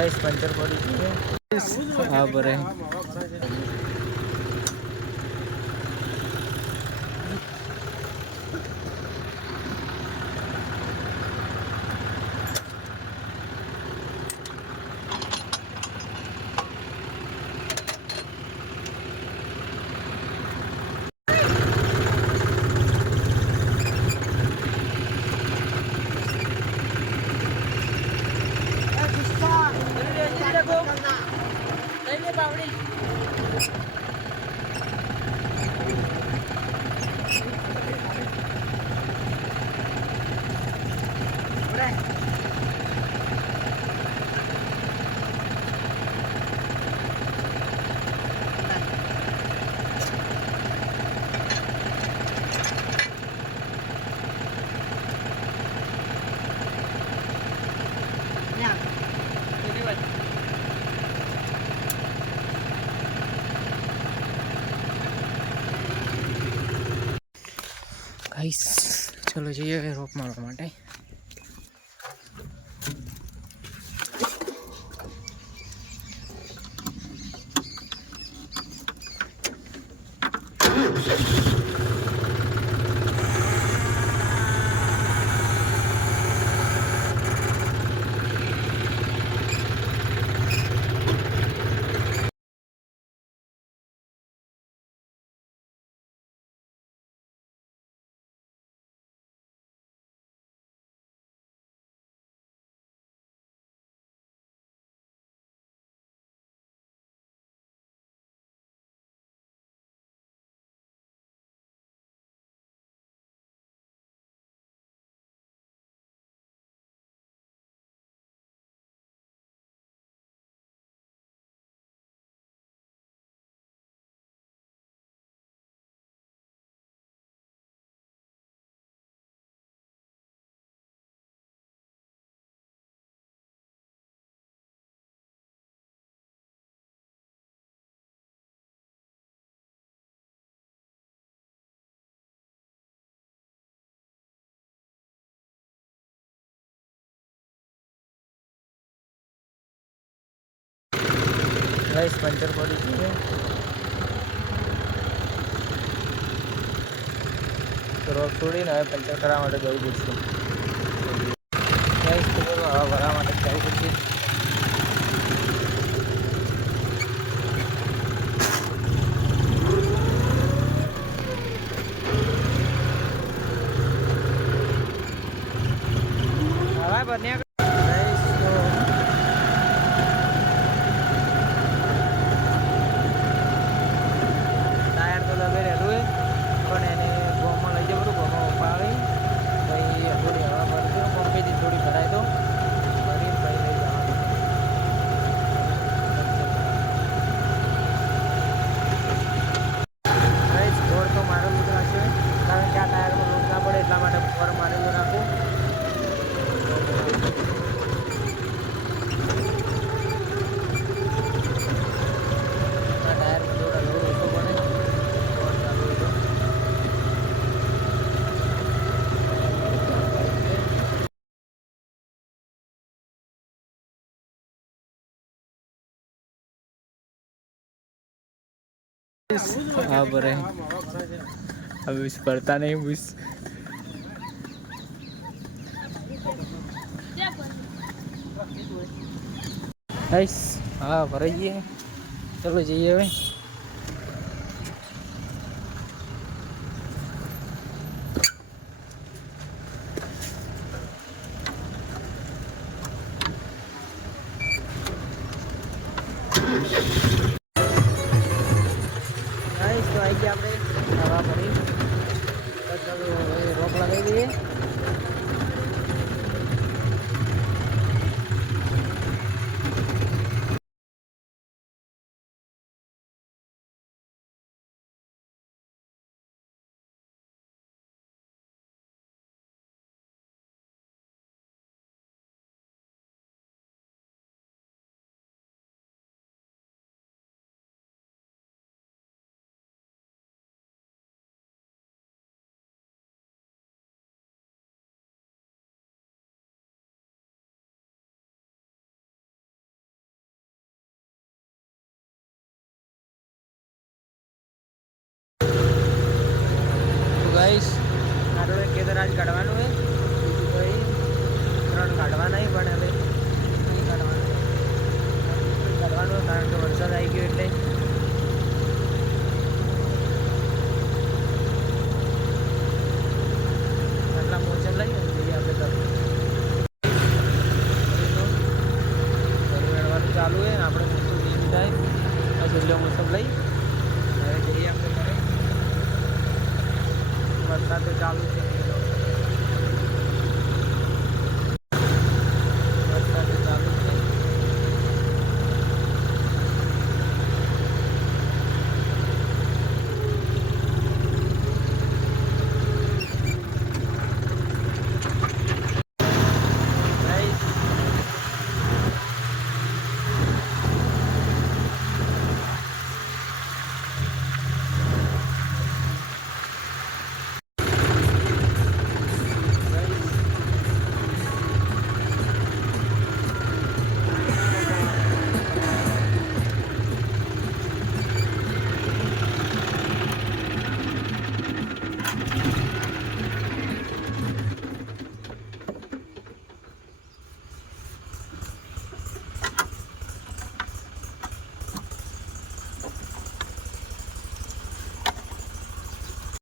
Guys puncture पड़ी है। हाँ बरे गाइस चलो जाइए रोप मारवा माटे। गाइस पंचर पड़ी है तो रोड छोड़ी ने पंचर करा માટે જવું પડશે। गाइस तो ભરા માટે જવું પડશે। હવે બન્યા ગાइस તો ટાયર તો લગાવી રહેલું હે પણ એને ગોમાં લઈ જવું ગોમાં ઉપાડી ભાઈ થોડી હવા ભરજો પંપેથી થોડી ભરાય તો ભરી ભાઈ લઈ જવાનું। ગાઈસ બોર તો મારેલું જ રાખશે કારણ કે આ ટાયરમાં લોક ના પડે એટલા માટે બોર મારેલું રાખું। આ ટાયરમાં થોડા લોડ ઓછો પડે બોર ચાલુ હોય તો। हाँ बरे अभी उस पड़ता नहीं बुस। गाइस हाँ भराइए चलो जाइए भाई।